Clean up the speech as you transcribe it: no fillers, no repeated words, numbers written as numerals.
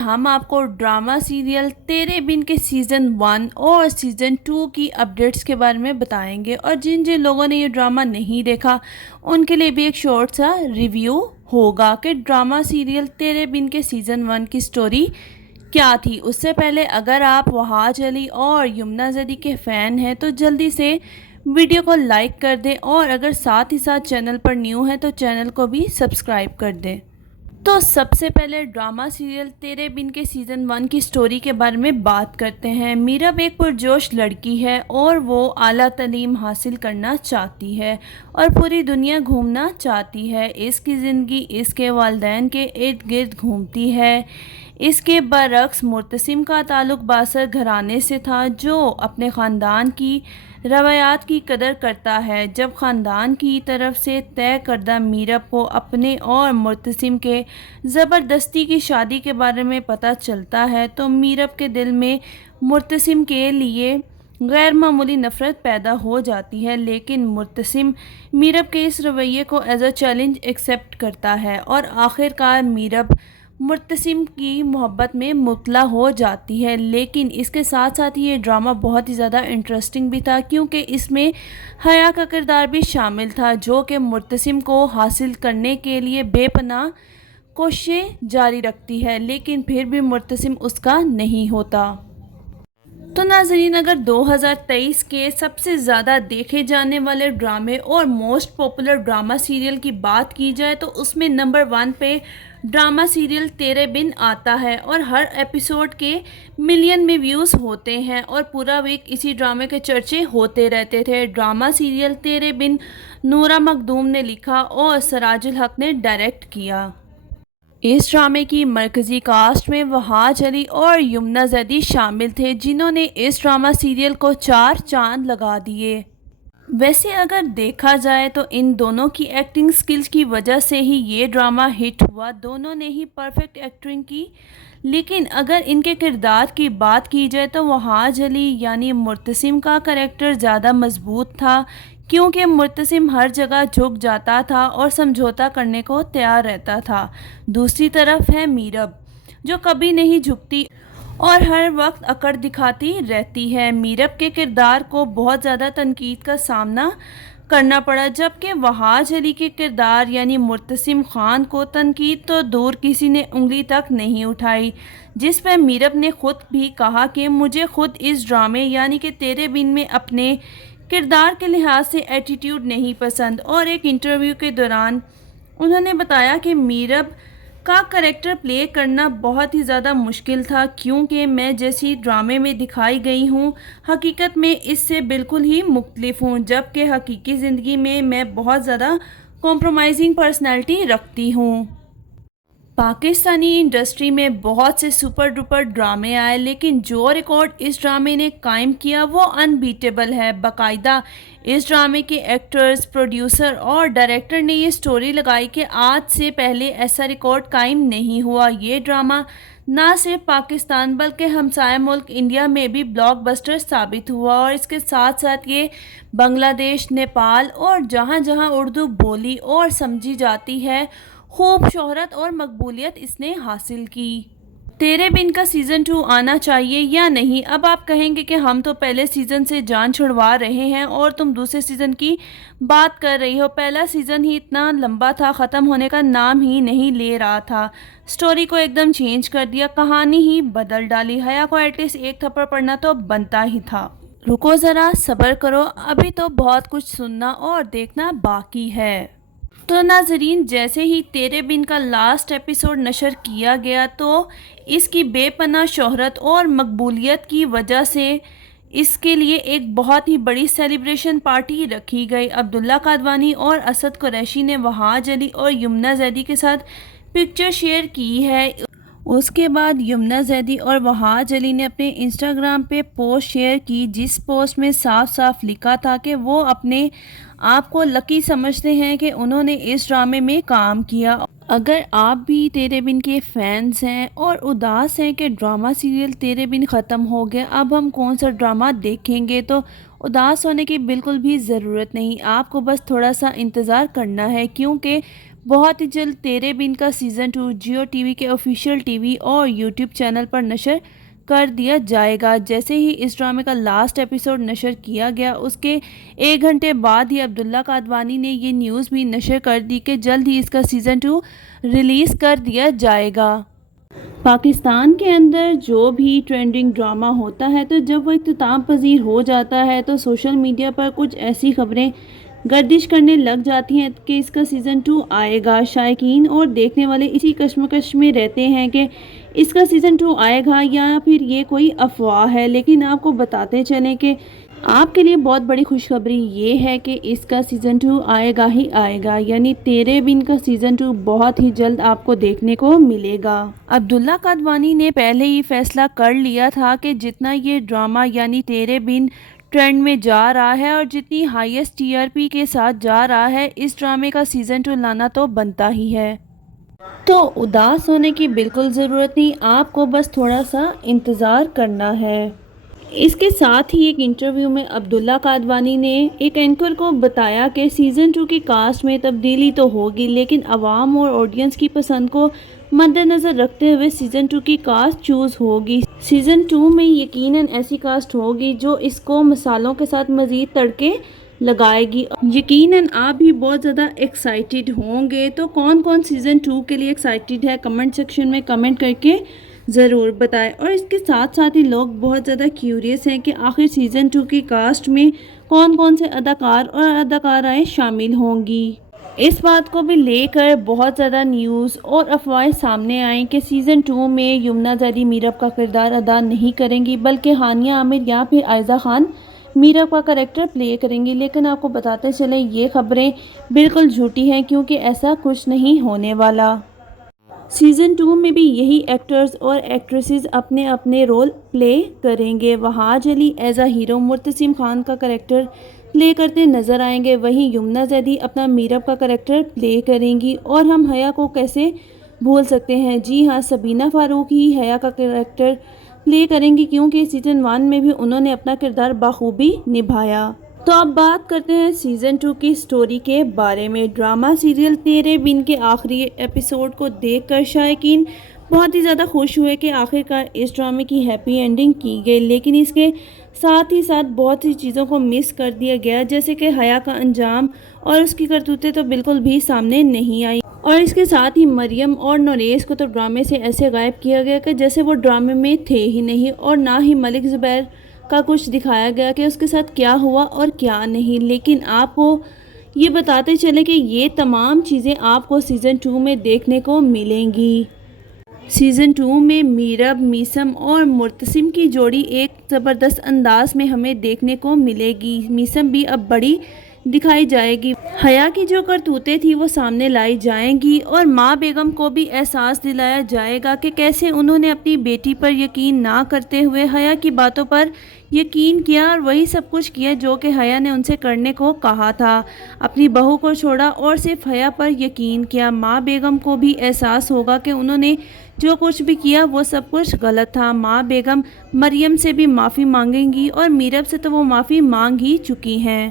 हम आपको drama serial तेरे बिन के सीज़न 1 और सीज़न 2 की अपडेट्स के बारे में बताएंगे, और जिन जिन लोगों ने ये ड्रामा नहीं देखा उनके लिए भी एक शॉर्ट सा रिव्यू होगा कि ड्रामा सीरियल तेरे बिन के सीज़न 1 की स्टोरी क्या थी। उससे पहले अगर आप वहाज अली और यमुना ज़ैदी के फ़ैन हैं तो जल्दी से वीडियो को लाइक कर दें, और अगर साथ ही साथ चैनल पर न्यू हैं तो चैनल को भी सब्सक्राइब कर दें। तो सबसे पहले ड्रामा सीरियल तेरे बिन के सीज़न 1 की स्टोरी के बारे में बात करते हैं। मीरब एक पुरजोश लड़की है और वो आला तालीम हासिल करना चाहती है और पूरी दुनिया घूमना चाहती है। इसकी ज़िंदगी इसके वालिदैन के इर्द गिर्द घूमती है। इसके बरक्स मुर्तसिम का ताल्लुक़ बासर घराने से था जो अपने ख़ानदान की रवायात की कदर करता है। जब ख़ानदान की तरफ से तय करदा मीरब को अपने और मुर्तसिम के ज़बरदस्ती की शादी के बारे में पता चलता है तो मीरब के दिल में मुर्तसिम के लिए गैर मामूली नफ़रत पैदा हो जाती है, लेकिन मुर्तसिम मीरब के इस रवैये को एज अ चैलेंज एक्सेप्ट करता है और आखिरकार मीरब मुर्तसिम की मोहब्बत में मुब्तला हो जाती है। लेकिन इसके साथ साथ ये ड्रामा बहुत ही ज़्यादा इंटरेस्टिंग भी था, क्योंकि इसमें हया का किरदार भी शामिल था जो कि मुर्तसिम को हासिल करने के लिए बेपनाह कोशिशें जारी रखती है, लेकिन फिर भी मुर्तसिम उसका नहीं होता। तो नाज़रीन, अगर 2023 के सबसे ज़्यादा देखे जाने वाले ड्रामे और मोस्ट पॉपुलर ड्रामा सीरियल की बात की जाए तो उसमें नंबर 1 पे ड्रामा सीरियल तेरे बिन आता है और हर एपिसोड के मिलियन में व्यूज़ होते हैं और पूरा वीक इसी ड्रामे के चर्चे होते रहते थे। ड्रामा सीरियल तेरे बिन नूरा मखदूम ने लिखा और सराजुल हक ने डायरेक्ट किया। इस ड्रामे की मरकज़ी कास्ट में वहाज अली और यमुना ज़ैदी शामिल थे, जिन्होंने इस ड्रामा सीरियल को 4 चांद लगा दिए। वैसे अगर देखा जाए तो इन दोनों की एक्टिंग स्किल्स की वजह से ही ये ड्रामा हिट हुआ। दोनों ने ही परफेक्ट एक्टिंग की, लेकिन अगर इनके किरदार की बात की जाए तो वहाज अली यानी मुर्तसिम का करैक्टर ज़्यादा मजबूत था, क्योंकि मुर्तसिम हर जगह झुक जाता था और समझौता करने को तैयार रहता था। दूसरी तरफ है मीरब, जो कभी नहीं झुकती और हर वक्त अकड़ दिखाती रहती है। मीरब के किरदार को बहुत ज़्यादा तनकीद का सामना करना पड़ा, जबकि वहाज अली के किरदार यानी मुर्तसिम खान को तनकीद तो दूर किसी ने उंगली तक नहीं उठाई, जिस पर मीरब ने खुद भी कहा कि मुझे खुद इस ड्रामे यानी कि तेरे बिन में अपने किरदार के लिहाज से एटीट्यूड नहीं पसंद। और एक इंटरव्यू के दौरान उन्होंने बताया कि मीरब का करैक्टर प्ले करना बहुत ही ज़्यादा मुश्किल था, क्योंकि मैं जैसी ड्रामे में दिखाई गई हूँ हकीकत में इससे बिल्कुल ही मुख्तलिफ हूँ, जबकि हकीकी ज़िंदगी में मैं बहुत ज़्यादा कॉम्प्रोमाइजिंग पर्सनैलिटी रखती हूँ। पाकिस्तानी इंडस्ट्री में बहुत से सुपर डुपर ड्रामे आए, लेकिन जो रिकॉर्ड इस ड्रामे ने कायम किया वो अनबीटेबल है। बाकायदा इस ड्रामे के एक्टर्स, प्रोड्यूसर और डायरेक्टर ने ये स्टोरी लगाई कि आज से पहले ऐसा रिकॉर्ड कायम नहीं हुआ। ये ड्रामा ना सिर्फ पाकिस्तान बल्कि हमसाया मुल्क इंडिया में भी ब्लॉकबस्टर साबित हुआ, और इसके साथ साथ ये बांग्लादेश, नेपाल और जहाँ जहाँ उर्दू बोली और समझी जाती है खूब शोहरत और मकबूलियत इसने हासिल की। तेरे बिन का सीज़न 2 आना चाहिए या नहीं? अब आप कहेंगे कि हम तो पहले सीज़न से जान छुड़वा रहे हैं और तुम दूसरे सीज़न की बात कर रही हो। पहला सीज़न ही इतना लंबा था, ख़त्म होने का नाम ही नहीं ले रहा था। स्टोरी को एकदम चेंज कर दिया, कहानी ही बदल डाली। हया को एटलीस्ट एक थप्पड़ पड़ना तो बनता ही था। रुको ज़रा, सब्र करो, अभी तो बहुत कुछ सुनना और देखना बाकी है। तो नाजरीन, जैसे ही तेरे बिन का लास्ट एपिसोड नशर किया गया तो इसकी बेपनाह शोहरत और मकबूलियत की वजह से इसके लिए एक बहुत ही बड़ी सेलिब्रेशन पार्टी रखी गई। अब्दुल्ला कादवानी और असद कुरैशी ने वहाज अली और यमुना ज़ैदी के साथ पिक्चर शेयर की है। उसके बाद यमुना ज़ैदी और वहाज अली ने अपने इंस्टाग्राम पे पोस्ट शेयर की, जिस पोस्ट में साफ साफ लिखा था कि वो अपने आप को लकी समझते हैं कि उन्होंने इस ड्रामे में काम किया। अगर आप भी तेरे बिन के फैंस हैं और उदास हैं कि ड्रामा सीरियल तेरे बिन ख़त्म हो गया, अब हम कौन सा ड्रामा देखेंगे, तो उदास होने की बिल्कुल भी ज़रूरत नहीं। आपको बस थोड़ा सा इंतज़ार करना है, क्योंकि بہت ہی جلد تیرے بن کا سیزن 2 جیو ٹی وی کے آفیشیل ٹی وی اور یوٹیوب چینل پر نشر کر دیا جائے گا۔ جیسے ہی اس ڈرامے کا لاسٹ ایپیسوڈ نشر کیا گیا، اس کے 1 گھنٹے بعد ہی عبداللہ قادوانی نے یہ نیوز بھی نشر کر دی کہ جلد ہی اس کا سیزن 2 ریلیز کر دیا جائے گا۔ پاکستان کے اندر جو بھی ٹرینڈنگ ڈرامہ ہوتا ہے تو جب وہ اختتام پذیر ہو جاتا ہے تو سوشل میڈیا پر کچھ ایسی خبریں گردش کرنے لگ جاتی ہیں کہ اس کا سیزن 2 آئے گا۔ شائقین اور دیکھنے والے اسی کشمکش میں رہتے ہیں کہ اس کا سیزن 2 آئے گا یا پھر یہ کوئی افواہ ہے، لیکن آپ کو بتاتے چلیں کہ آپ کے لیے بہت بڑی خوشخبری یہ ہے کہ اس کا سیزن 2 آئے گا ہی آئے گا، یعنی تیرے بن کا سیزن 2 بہت ہی جلد آپ کو دیکھنے کو ملے گا۔ عبداللہ قادوانی نے پہلے ہی فیصلہ کر لیا تھا کہ جتنا یہ ڈرامہ یعنی تیرے بن ٹرینڈ میں جا رہا ہے اور جتنی ہائیسٹ ٹی آر پی کے ساتھ جا رہا ہے، اس ڈرامے کا سیزن 2 لانا تو بنتا ہی ہے۔ تو اداس ہونے کی بالکل ضرورت نہیں، آپ کو بس تھوڑا سا انتظار کرنا ہے۔ اس کے ساتھ ہی ایک انٹرویو میں عبداللہ قادوانی نے ایک اینکر کو بتایا کہ سیزن 2 کی کاسٹ میں تبدیلی تو ہوگی، لیکن عوام اور آڈینس کی پسند کو مد نظر رکھتے ہوئے سیزن 2 کی کاسٹ چوز ہوگی۔ سیزن 2 میں یقیناً ایسی کاسٹ ہوگی جو اس کو مسالوں کے ساتھ مزید تڑکے لگائے گی۔ یقیناً آپ بھی بہت زیادہ ایکسائٹیڈ ہوں گے، تو کون کون سیزن 2 کے لیے ایکسائٹیڈ ہے کمنٹ سیکشن میں کمنٹ کر کے ضرور بتائیں۔ اور اس کے ساتھ ساتھ ہی لوگ بہت زیادہ کیوریس ہیں کہ آخر سیزن 2 کی کاسٹ میں کون کون سے اداکار اور اداکارائیں شامل ہوں گی۔ اس بات کو بھی لے کر بہت زیادہ نیوز اور افواہیں سامنے آئیں کہ سیزن 2 میں یمنا زیدی میرب کا کردار ادا نہیں کریں گی، بلکہ ہانیہ عامر یا پھر آئزہ خان میرب کا کریکٹر پلے کریں گی، لیکن آپ کو بتاتے چلیں یہ خبریں بالکل جھوٹی ہیں، کیونکہ ایسا کچھ نہیں ہونے والا۔ سیزن 2 میں بھی یہی ایکٹرز اور ایکٹریسز اپنے اپنے رول پلے کریں گے۔ وہاج علی ایز اے ہیرو مرتسم خان کا کریکٹر پلے کرتے نظر آئیں گے، وہیں یمنا زیدی اپنا میرب کا کریکٹر پلے کریں گی، اور ہم حیا کو کیسے بھول سکتے ہیں؟ جی ہاں، سبینہ فاروق ہی حیا کا کریکٹر پلے کریں گی، کیونکہ سیزن 1 میں بھی انہوں نے اپنا کردار بخوبی نبھایا۔ تو اب بات کرتے ہیں سیزن 2 کی سٹوری کے بارے میں۔ ڈرامہ سیریل تیرے بن کے آخری ایپیسوڈ کو دیکھ کر شائقین بہت ہی زیادہ خوش ہوئے کہ آخرکار اس ڈرامے کی ہیپی اینڈنگ کی گئی، لیکن اس کے ساتھ ہی ساتھ بہت سی چیزوں کو مس کر دیا گیا، جیسے کہ حیا کا انجام اور اس کی کرتوتیں تو بالکل بھی سامنے نہیں آئی، اور اس کے ساتھ ہی مریم اور نوریز کو تو ڈرامے سے ایسے غائب کیا گیا کہ جیسے وہ ڈرامے میں تھے ہی نہیں، اور نہ ہی ملک زبیر کا کچھ دکھایا گیا کہ اس کے ساتھ کیا ہوا اور کیا نہیں۔ لیکن آپ کو یہ بتاتے چلیں کہ یہ تمام چیزیں آپ کو سیزن 2 میں دیکھنے کو ملیں گی۔ سیزن 2 میں میرب، میثم اور مرتسم کی جوڑی ایک زبردست انداز میں ہمیں دیکھنے کو ملے گی۔ میثم بھی اب بڑی دکھائی جائے گی، حیا کی جو کرتوتیں تھی وہ سامنے لائی جائیں گی، اور ماں بیگم کو بھی احساس دلایا جائے گا کہ کیسے انہوں نے اپنی بیٹی پر یقین نہ کرتے ہوئے حیا کی باتوں پر یقین کیا اور وہی سب کچھ کیا جو کہ حیا نے ان سے کرنے کو کہا تھا۔ اپنی بہو کو چھوڑا اور صرف حیا پر یقین کیا۔ ماں بیگم کو بھی احساس ہوگا کہ انہوں نے جو کچھ بھی کیا وہ سب کچھ غلط تھا۔ ماں بیگم مریم سے بھی معافی مانگیں گی، اور میرب سے تو وہ معافی مانگ ہی چکی ہیں۔